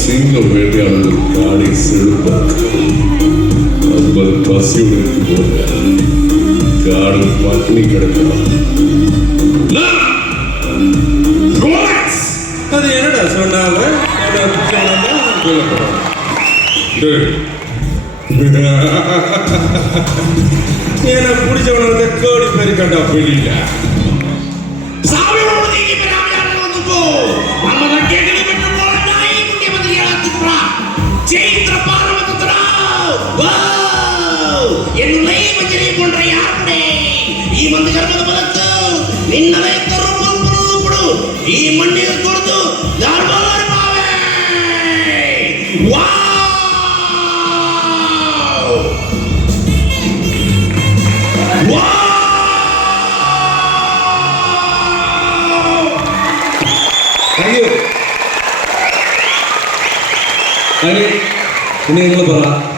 சிங்கம் வேட்டையாளர் காடை செழுப்பாக்கும். 50 பசியோடு இருக்கும் போது காடு பட்டினி கிடக்கலாம். அது என்னடா சொன்னாங்க? எனக்கு பிடிச்சவன வந்து கோடி பேர் கண்டா வெளியில ಈ ಮಂಡಿಗೆ ಕೊಡ್ತು ಧಾರವಾಡ ഇനി നിങ്ങൾ പറ